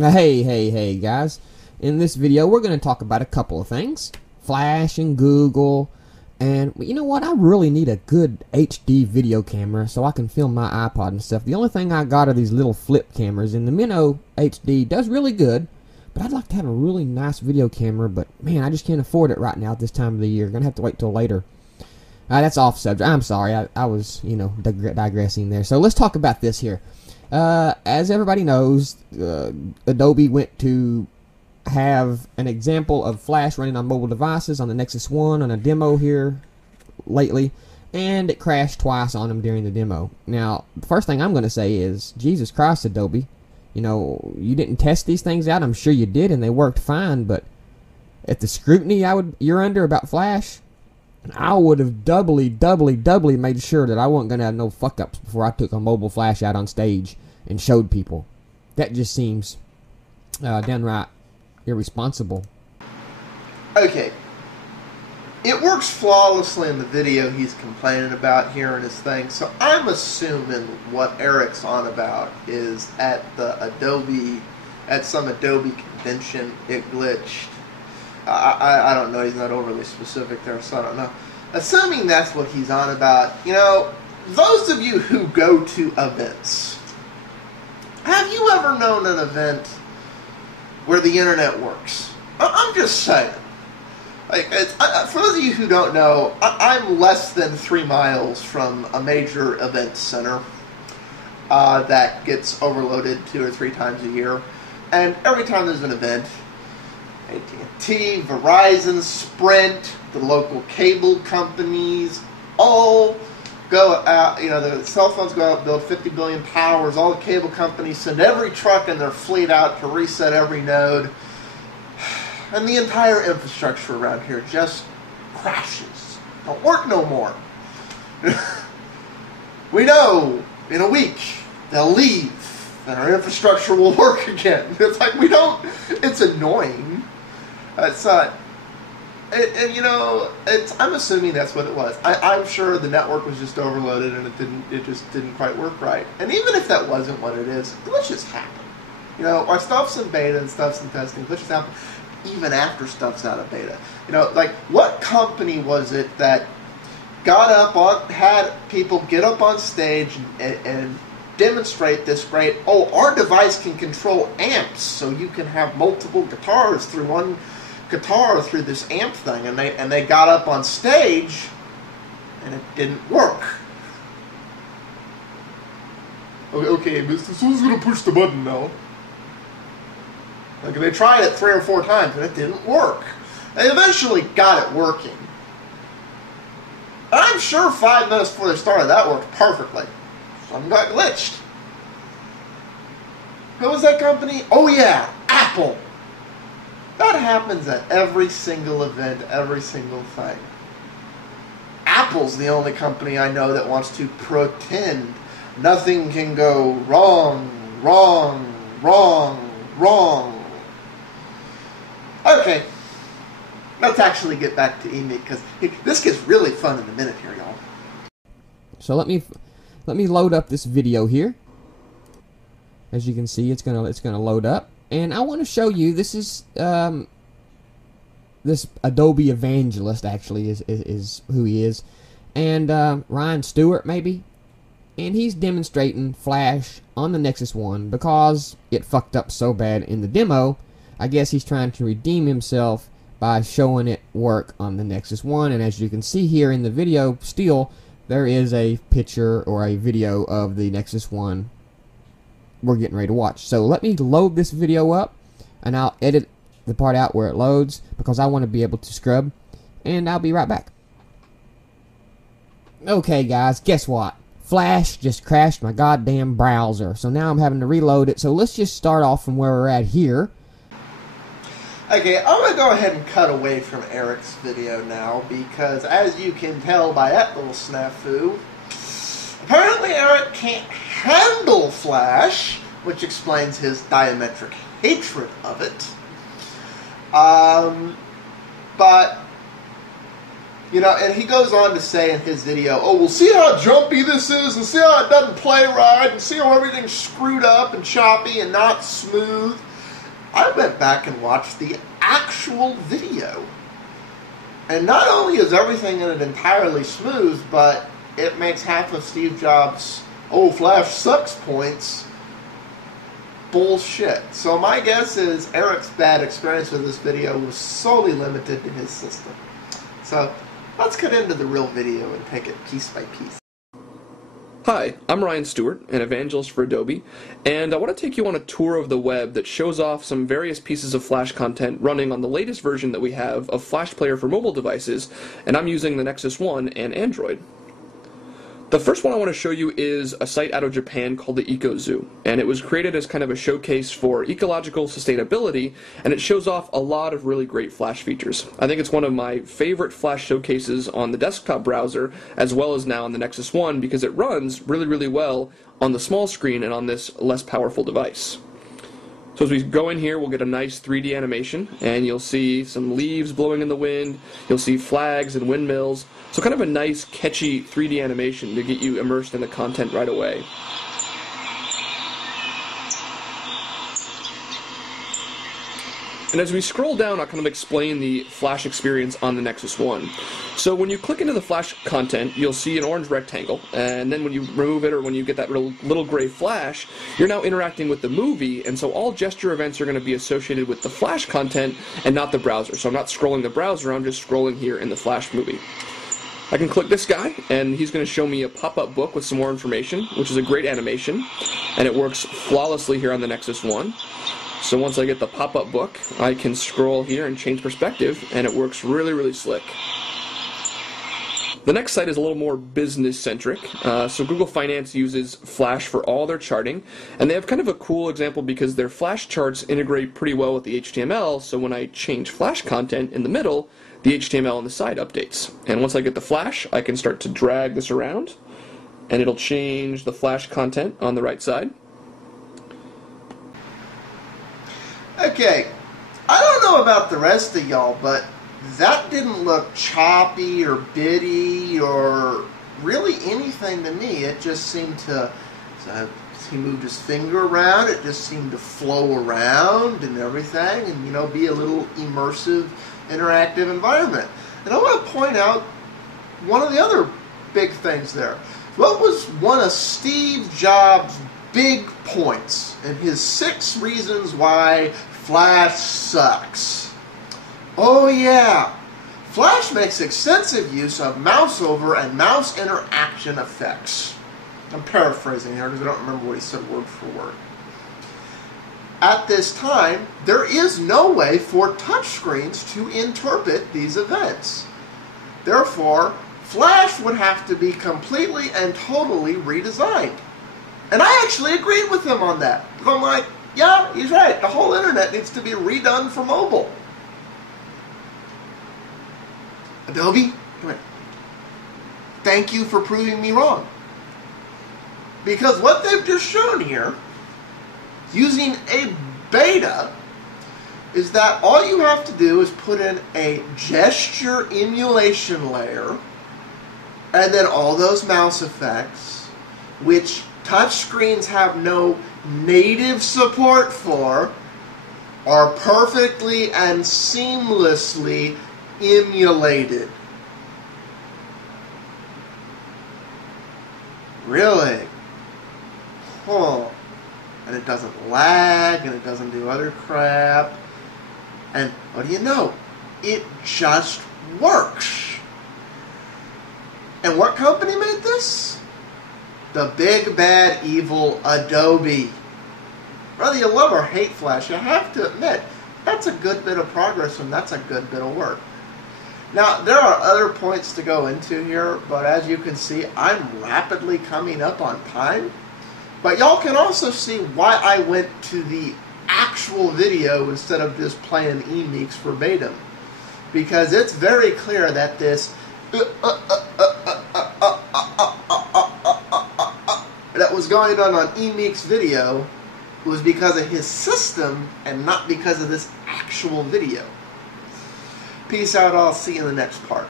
Hey guys, in this video we're going to talk about a couple of things, Flash and Google, and you know what, I really need a good HD video camera so I can film my iPod and stuff. The only thing I got are these little flip cameras, and the Minnow HD does really good, but I'd like to have a really nice video camera, but man, I just can't afford it right now at this time of the year. Gonna have to wait till later. That's off subject. I'm sorry, I was, digressing there. So let's talk about this here. As everybody knows, Adobe went to have an example of Flash running on mobile devices on the Nexus 1 on a demo here lately, and it crashed twice on them during the demo. Now, the first thing I'm going to say is, Jesus Christ, Adobe, you didn't test these things out. I'm sure you did, and they worked fine, but at the scrutiny you're under about Flash, I would have doubly made sure that I wasn't going to have no fuck-ups before I took a mobile Flash out on stage and showed people. That just seems downright irresponsible. Okay. It works flawlessly in the video he's complaining about here in his thing, so I'm assuming what Eric's on about is at some Adobe convention, it glitched. I don't know, he's not overly specific there, so I don't know. Assuming that's what he's on about, those of you who go to events, have you ever known an event where the internet works? I'm just saying. For those of you who don't know, I'm less than 3 miles from a major event center that gets overloaded 2 or 3 times a year, and every time there's an event, AT&T, Verizon, Sprint, the local cable companies all go out, the cell phones go out, build 50 billion powers, all the cable companies send every truck in their fleet out to reset every node, and the entire infrastructure around here just crashes. Don't work no more. We know in a week they'll leave and our infrastructure will work again. It's like it's annoying. It's not, I'm assuming that's what it was. I'm sure the network was just overloaded and it just didn't quite work right. And even if that wasn't what it is, glitches happen. Our stuff's in beta and stuff's in testing, glitches happen even after stuff's out of beta. What company was it that had people get up on stage and demonstrate this great, our device can control amps, so you can have multiple guitars through one guitar through this amp thing, and they got up on stage and it didn't work. Okay, mister, who's gonna push the button now? They tried it 3 or 4 times and it didn't work. They eventually got it working. And I'm sure 5 minutes before they started that worked perfectly. Something got glitched. Who was that company? Oh yeah, Apple. That happens at every single event, every single thing. Apple's the only company I know that wants to pretend nothing can go wrong. Okay, let's actually get back to Emeek, because this gets really fun in a minute here, y'all. So let me load up this video here. As you can see, it's gonna load up, and I want to show you. This is this Adobe evangelist actually is who he is, and Ryan Stewart maybe, and he's demonstrating Flash on the Nexus 1 because it fucked up so bad in the demo. I guess he's trying to redeem himself by showing it work on the Nexus 1, and as you can see here in the video, still there is a picture or a video of the Nexus 1 we're getting ready to watch. So let me load this video up, and I'll edit the part out where it loads because I want to be able to scrub, and I'll be right back. Okay guys, guess what? Flash just crashed my goddamn browser, so now I'm having to reload it. So let's just start off from where we're at here. Okay, I'm going to go ahead and cut away from Eric's video now, because as you can tell by that little snafu, apparently Eric can't handle Flash, which explains his diametric hatred of it. But You know, and he goes on to say in his video, oh, well, see how jumpy this is, and see how it doesn't play right, and see how everything's screwed up and choppy and not smooth. I went back and watched the actual video. And not only is everything in it entirely smooth, but it makes half of Steve Jobs' "oh, Flash sucks" points bullshit. So my guess is Eric's bad experience with this video was solely limited to his system. So let's get into the real video and take it piece by piece. Hi, I'm Ryan Stewart, an evangelist for Adobe, and I want to take you on a tour of the web that shows off some various pieces of Flash content running on the latest version that we have of Flash Player for mobile devices, and I'm using the Nexus 1 and Android. The first one I want to show you is a site out of Japan called the Eco Zoo, and it was created as kind of a showcase for ecological sustainability, and it shows off a lot of really great Flash features. I think it's one of my favorite Flash showcases on the desktop browser, as well as now on the Nexus 1, because it runs really, really well on the small screen and on this less powerful device. So as we go in here, we'll get a nice 3D animation, and you'll see some leaves blowing in the wind, you'll see flags and windmills, so kind of a nice, catchy 3D animation to get you immersed in the content right away. And as we scroll down, I'll kind of explain the Flash experience on the Nexus 1. So when you click into the Flash content, you'll see an orange rectangle, and then when you remove it or when you get that little gray flash, you're now interacting with the movie, and so all gesture events are going to be associated with the Flash content and not the browser. So I'm not scrolling the browser, I'm just scrolling here in the Flash movie. I can click this guy, and he's going to show me a pop-up book with some more information, which is a great animation, and it works flawlessly here on the Nexus 1. So once I get the pop-up book, I can scroll here and change perspective, and it works really, really slick. The next site is a little more business-centric. So Google Finance uses Flash for all their charting, and they have kind of a cool example because their Flash charts integrate pretty well with the HTML, so when I change Flash content in the middle, the HTML on the side updates. And once I get the Flash, I can start to drag this around, and it'll change the Flash content on the right side. Okay, I don't know about the rest of y'all, but that didn't look choppy or bitty or really anything to me. It just seemed to, he moved his finger around, it just seemed to flow around and everything and, you know, be a little immersive, interactive environment. And I want to point out one of the other big things there. What was one of Steve Jobs' big points and his 6 reasons why Flash sucks? Oh yeah, Flash makes extensive use of mouse over and mouse interaction effects. I'm paraphrasing here because I don't remember what he said word for word. At this time, there is no way for touchscreens to interpret these events. Therefore, Flash would have to be completely and totally redesigned. And I actually agreed with him on that. I'm like, yeah, he's right. The whole internet needs to be redone for mobile. Adobe, come here. Thank you for proving me wrong. Because what they've just shown here, using a beta, is that all you have to do is put in a gesture emulation layer, and then all those mouse effects, which touchscreens have no native support for, are perfectly and seamlessly emulated. Really? Huh. And it doesn't lag, and it doesn't do other crap. And what do you know? It just works. And what company made this? The big, bad, evil Adobe. Whether you love or hate Flash, you have to admit, that's a good bit of progress and that's a good bit of work. Now, there are other points to go into here, but as you can see, I'm rapidly coming up on time. But y'all can also see why I went to the actual video instead of just playing Emeeks verbatim. Because it's very clear that this that was going on Emeek's video was because of his system and not because of this actual video. Peace out, I'll see you in the next part.